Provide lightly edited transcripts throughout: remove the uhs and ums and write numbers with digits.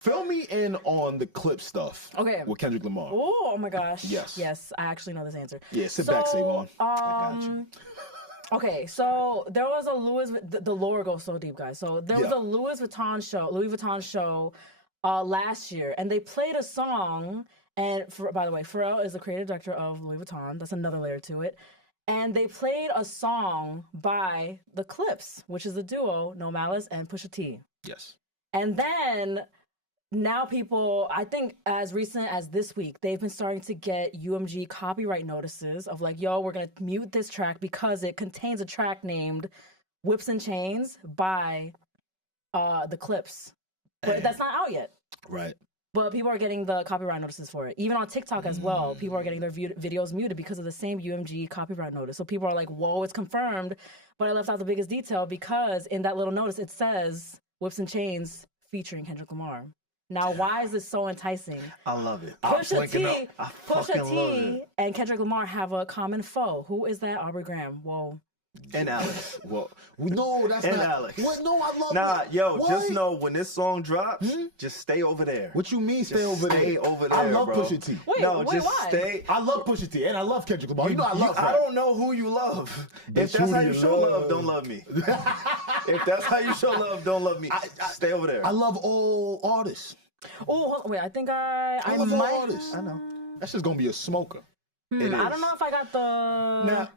Fill me in on the Clipse stuff. Okay. With Kendrick Lamar. Oh my gosh. Yes. Yes, I actually know this answer. Yeah, sit back, SaVon. I got you. Okay, so there was a the lore goes so deep, guys. So there was a Louis Vuitton show last year, and they played a song. And by the way, Pharrell is the creative director of Louis Vuitton. That's another layer to it. And they played a song by the Clipse, which is the duo No Malice and Pusha T. Yes. And then now people, I think as recent as this week, they've been starting to get UMG copyright notices of like, yo, we're going to mute this track because it contains a track named Whips and Chains by the Clipse. But that's not out yet. Right. But people are getting the copyright notices for it. Even on TikTok as well, people are getting their videos muted because of the same UMG copyright notice. So people are like, whoa, it's confirmed. But I left out the biggest detail because in that little notice, it says Whips and Chains featuring Kendrick Lamar. Now, why is this so enticing? I love it. Pusha fucking love T it. and Kendrick Lamar have a common foe. Who is that? Aubrey Graham. Whoa. And Alex. Well, no, that's And not. Alex. What? No, I love Nah, it. yo, What? just know when this song drops, just stay over there. What you mean, stay Just over there? stay over there, I love bro. Pusha T. Wait, No, wait, just why? stay. I love Pusha T, and I love Kendrick Lamar. You know I love I rap. don't know who you love. If that's who how you you show love. love, don't love me. If that's how you show love, don't love me. Stay over there. I love all artists. Oh, wait, I think I love all might. artists. I know. That's just gonna be a smoker. It I is. don't know if I got the... Now,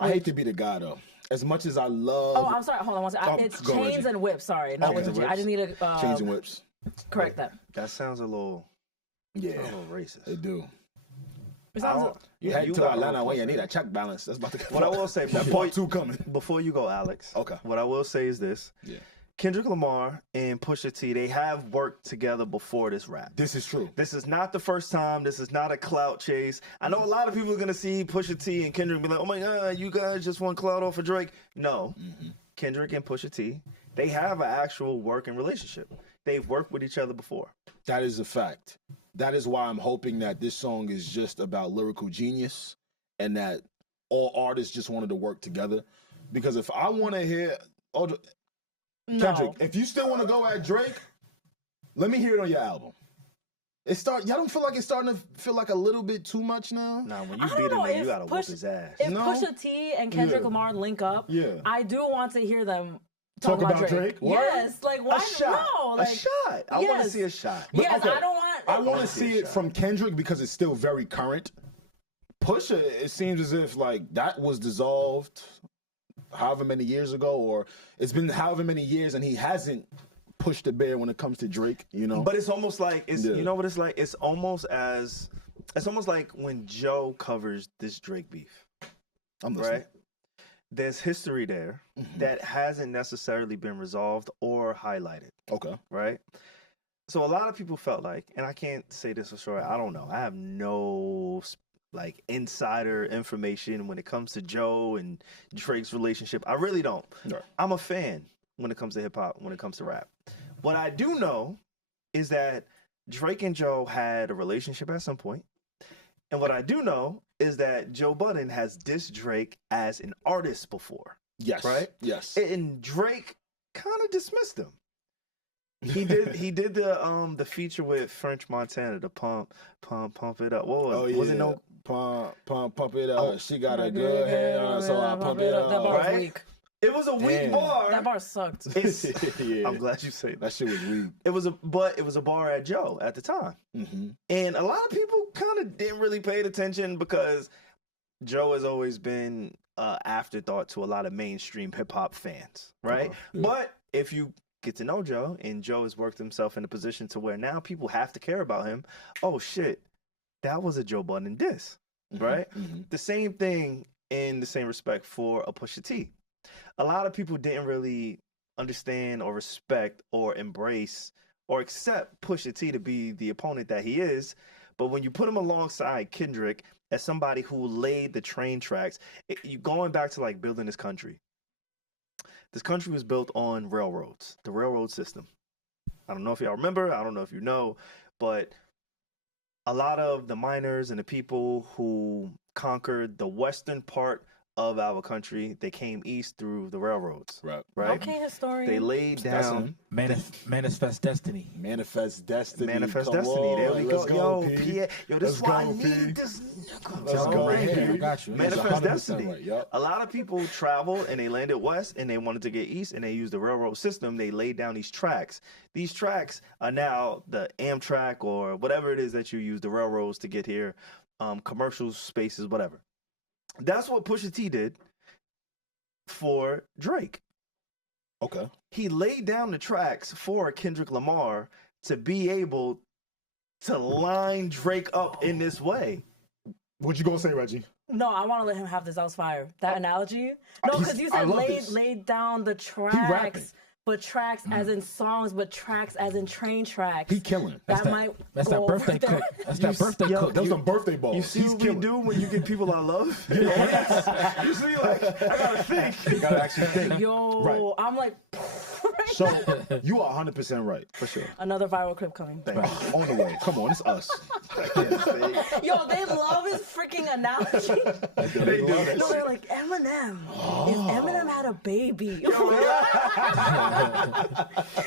I hate to be the guy though. As much as I love Oh, I'm sorry. Hold on one second. It's go, Chains Regi. and Whips. Sorry, not Okay. Whips and Chains. I just need to Chains and Whips, correct that. That sounds a little, yeah, a little racist. they do. It I sounds- don't- You yeah, head to got Atlanta a when you point. need a check balance. That's about to. What I will say that before part two coming. Before you go, Alex. Okay. What I will say is this. Yeah, Kendrick Lamar and Pusha T, they have worked together before this rap. this is true. This is not the first time. This is not a clout chase. I know a lot of people are going to see Pusha T and Kendrick and be like, oh my God, you guys just want clout off of Drake. No. Kendrick and Pusha T, they have an actual working relationship. They've worked with each other before. That is a fact. That is why I'm hoping that this song is just about lyrical genius and that all artists just wanted to work together. Because if I want to hear Kendrick, if you still want to go at Drake, let me hear it on your album. Y'all don't feel like it's starting to feel like a little bit too much now? Now, when you I don't beat him, know man, you if got to whoop his ass. If No. Pusha T and Kendrick Yeah. Lamar link up, Yeah. I do want to hear them Talk about Drake? Word? Yes, like why A shot. no? Like, a shot. I want to yes. see a shot. Yes, okay. I don't want. I want wanna to see see a it shot. from Kendrick because it's still very current. Pusha, it seems as if like that was dissolved however many years ago, or it's been however many years, and he hasn't pushed the bear when it comes to Drake. You know, But it's almost like Yeah. you know what it's like. It's almost like when Joe covers this Drake beef, I'm listening. right? There's history there that hasn't necessarily been resolved or highlighted, Okay. right? So a lot of people felt like, and I can't say this for sure. I don't know. I have no like insider information when it comes to Joe and Drake's relationship. I really don't. Right. I'm a fan when it comes to hip hop, when it comes to rap. What I do know is that Drake and Joe had a relationship at some point. And what I do know is that Joe Budden has dissed Drake as an artist before. Yes. Right? Yes. And Drake kind of dismissed him. He did the feature with French Montana, the pump it up. What was Oh it? yeah. Was it no Pump it up. Oh. She got a good head, so I pump it up. That bar was Right? weak. It was a weak Damn. bar. That bar sucked. Yeah. I'm glad you say that. That shit was weak. It was a bar at Joe at the time. Mm-hmm. And a lot of people kind of didn't really pay attention because Joe has always been afterthought to a lot of mainstream hip hop fans, right? Yeah. But if you get to know Joe, and Joe has worked himself in a position to where now people have to care about him. Oh shit, that was a Joe Budden diss, right? Mm-hmm. The same thing in the same respect for a Pusha T. A lot of people didn't really understand or respect or embrace or accept Pusha T to be the opponent that he is. But when you put him alongside Kendrick as somebody who laid the train tracks, you going back to like building this country. This country was built on railroads, the railroad system. I don't know if y'all remember, I don't know if you know, but a lot of the miners and the people who conquered the western part of our country, they came east through the railroads. Right. Okay, historian. They laid down. Manifest destiny. Manifest destiny. Manifest Come destiny. There we on, go. let's Yo, P. Pierre. Yo, this is why I Let's go, P. need this nigga. Let's go, Thank P. you. I got you. That's Manifest 100% destiny. right, yep. A lot of people traveled and they landed west and they wanted to get east and they used the railroad system. They laid down these tracks. These tracks are now the Amtrak or whatever it is that you use the railroads to get here, commercial spaces, whatever. That's what Pusha T did for Drake. Okay. He laid down the tracks for Kendrick Lamar to be able to line Drake up in this way. What you gonna say, Reggie? No, I want to let him have this. That was fire. That analogy. No, because you I said love this. laid down the rapping. tracks, but tracks as in songs, but tracks as in train tracks. He killing. That might That's go that birthday over there. cook. That's that birthday cook. Those are birthday balls. You see He's what killing. we do when you get people I love? You know, you see, like, I gotta think. You gotta actually think. Yo, Right. I'm like, So you are 100% right for sure. another viral clip coming. On the way. Come on, it's us. Yo, they love his freaking analogy. They do. No, they're like, Eminem. If Eminem had a baby.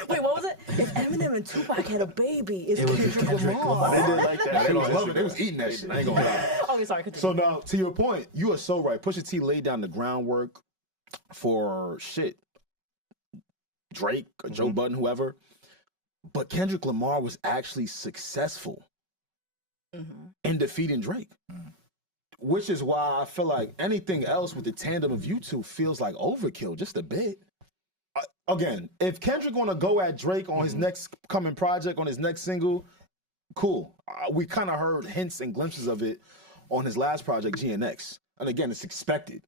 Wait, what was it? If Eminem and Tupac had a baby, it's Kendrick Lamar. They did like that. They was loving it. They was eating that shit. I ain't gonna lie. Okay, sorry, continue. So now, to your point, you are so right. Pusha T laid down the groundwork for shit. Drake, or Joe Budden, whoever. But Kendrick Lamar was actually successful in defeating Drake. Which is why I feel like anything else with the tandem of you two feels like overkill just a bit. Again, if Kendrick gonna go at Drake on his next coming project, on his next single, cool. We kind of heard hints and glimpses of it on his last project, GNX. And again, it's expected.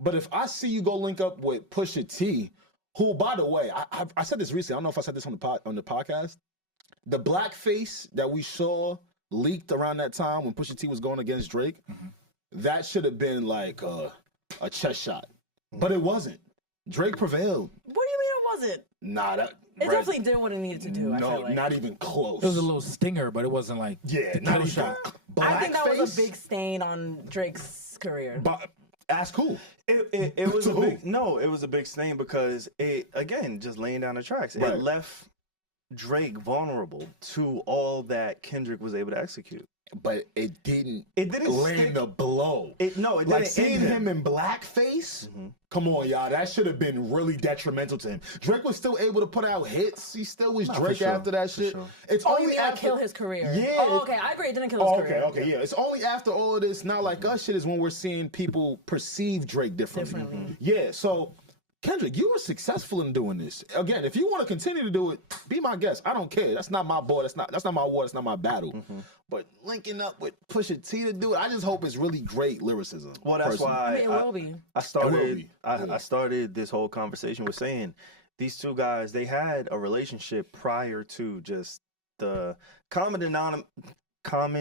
But if I see you go link up with Pusha T, who, by the way, I said this recently. I don't know if I said this on the podcast. The blackface that we saw leaked around that time when Pusha T was going against Drake, that should have been like a chest shot. But it wasn't. Drake prevailed. What do you mean it wasn't? Nah, that... It definitely did what it needed to do, I No, feel like. not even close. It was a little stinger, but it wasn't like Yeah, not even. shot. I think that was a Blackface? big stain on Drake's career. But ask who? It was To a who? big it was a big stain because it, again, just laying down the tracks. Right. It left Drake vulnerable to all that Kendrick was able to execute. But it didn't. It didn't land stick- the blow. It Like didn't seeing end him in blackface. Come on, y'all. That should have been really detrimental to him. Drake was still able to put out hits. He still was Drake sure, after that shit. It's Oh, you only mean after like kill his career? Yeah. Oh, okay. I agree. It didn't kill his Oh, career. okay, yeah. It's only after all of this, not like us shit, is when we're seeing people perceive Drake differently. Yeah, so Kendrick, you were successful in doing this. Again, if you want to continue to do it, be my guest. I don't care. That's not my boy. That's not my war. That's not my battle. But linking up with Pusha T to do it, I just hope it's really great lyricism. Well, that's personally. why I mean, it will be. I started. It will be. I started this whole conversation with saying these two guys, they had a relationship prior to just the common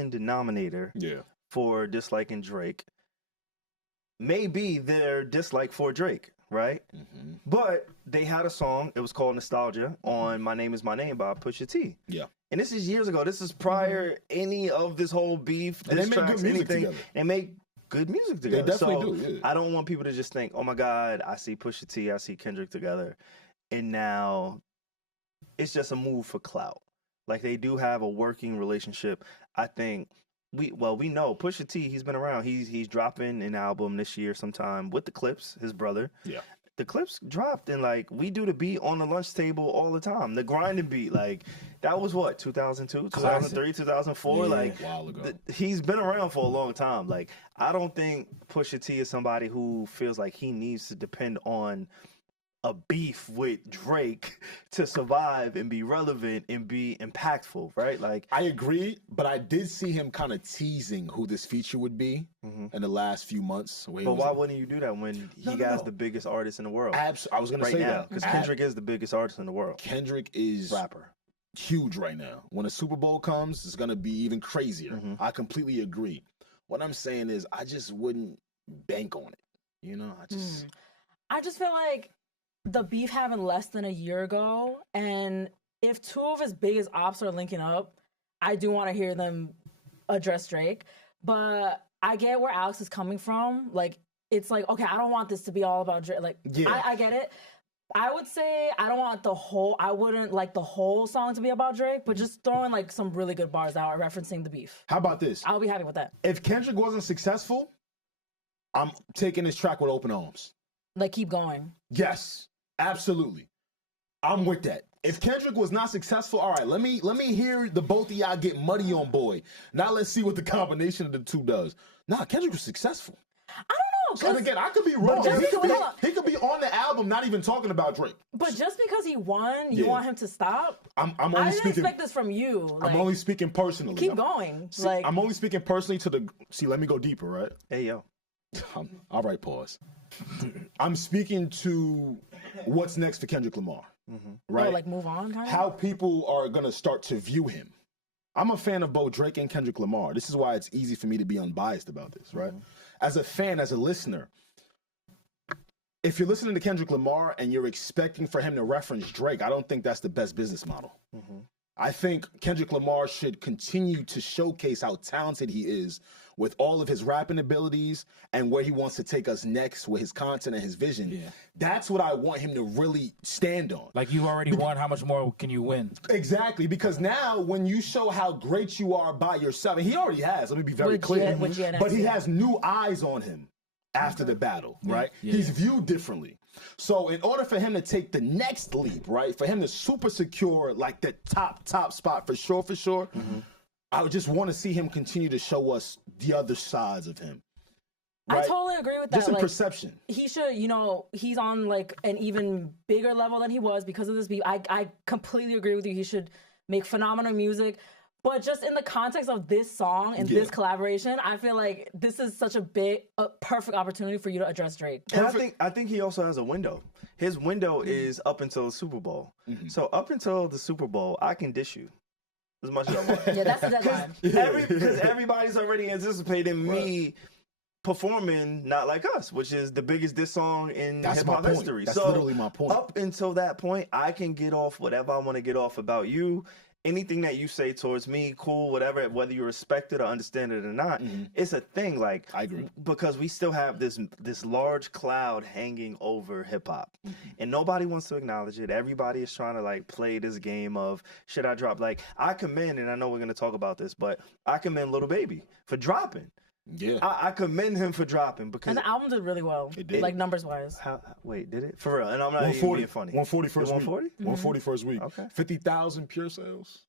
denominator Yeah. for disliking Drake. Maybe their dislike for Drake, right? But they had a song. It was called Nostalgia on "My Name Is My Name" by Pusha T. Yeah. And this is years ago. This is prior any of this whole beef. And they diss make good tracks, music anything. together. They make good music together. definitely So do, yeah. I don't want people to just think, "Oh my God, I see Pusha T, I see Kendrick together," and now it's just a move for clout. Like they do have a working relationship. I think we know Pusha T. He's been around. He's dropping an album this year sometime with the Clipse, his brother. Yeah. The Clipse dropped, and like we do the beat on the lunch table all the time. The grinding beat, like that was what 2002, 2003, 2004. Yeah, like a while ago. he's been around for a long time. Like I don't think Pusha T is somebody who feels like he needs to depend on a beef with Drake to survive and be relevant and be impactful, right? Like I agree, but I did see him kind of teasing who this feature would be in the last few months. but why wouldn't you do that when he No. the biggest artist in the world I was going to right say now? that. Because Kendrick is the biggest artist in the world. Kendrick is Rapper. huge right now. When the Super Bowl comes, it's going to be even crazier. Mm-hmm. I completely agree. What I'm saying is I just wouldn't bank on it. You know, I just feel like the beef happened less than a year ago, and if two of his biggest ops are linking up, I do want to hear them address Drake. But I get where Alex is coming from. Like, it's like, okay, I don't want this to be all about Drake. Like, Yeah. I get it. I would say I wouldn't like the whole song to be about Drake, but just throwing like some really good bars out referencing the beef. How about this? I'll be happy with that. If Kendrick wasn't successful, I'm taking this track with open arms. Like, keep going. Yes, absolutely. I'm with that. If Kendrick was not successful, all right, let me hear the both of y'all get muddy on boy. Now let's see what the combination of the two does. Nah, Kendrick was successful. I don't know. And again, I could be wrong. just He could be on the album, not even talking about Drake. But just because he won, you Yeah. want him to stop? I'm I only didn't speaking. expect this from you. Like, I'm only speaking personally. keep going. See, Like, I'm only speaking personally to the. See, let me go deeper, right? Hey, yo. All right, pause. I'm speaking to what's next for Kendrick Lamar, right? like move on, kind of. How people are gonna start to view him. I'm a fan of both Drake and Kendrick Lamar. This is why it's easy for me to be unbiased about this, right? As a fan, as a listener, if you're listening to Kendrick Lamar and you're expecting for him to reference Drake, I don't think that's the best business model. I think Kendrick Lamar should continue to showcase how talented he is with all of his rapping abilities and where he wants to take us next with his content and his vision. Yeah. That's what I want him to really stand on. Like, you already won. How much more can you win? Exactly, because now when you show how great you are by yourself, and he already has, let me be very clear, with GNX, but he yeah. has new eyes on him after the battle, right? Yeah. He's viewed differently. So in order for him to take the next leap, right, for him to super secure like the top spot for sure, I would just want to see him continue to show us the other sides of him. I right? totally agree with that. Just in like, perception. he should, he's on like an even bigger level than he was because of this beef. I completely agree with you. He should make phenomenal music. But just in the context of this song and this collaboration, I feel like this is such a perfect opportunity for you to address Drake. And I think he also has a window. His window is up until the Super Bowl. So up until the Super Bowl, I can dish you as much as I want. Yeah, that's the deadline. Because everybody's already anticipating me performing Not Like Us, which is the biggest diss song in That's hip hop my point. history. That's so literally my point. Up until that point, I can get off whatever I want to get off about you. Anything that you say towards me, cool, whatever, whether you respect it or understand it or not, it's a thing. Like, I agree. Because we still have this large cloud hanging over hip hop, and nobody wants to acknowledge it. Everybody is trying to like play this game of should I drop? Like, I commend, and I know we're gonna talk about this, but I commend Lil Baby for dropping. Yeah. I commend him for dropping because And the album did really well, did. like numbers wise. wait, did it? For real? And I'm not even 140, being funny. 140 first week. 140? 140 first week. Okay. 50,000 pure sales.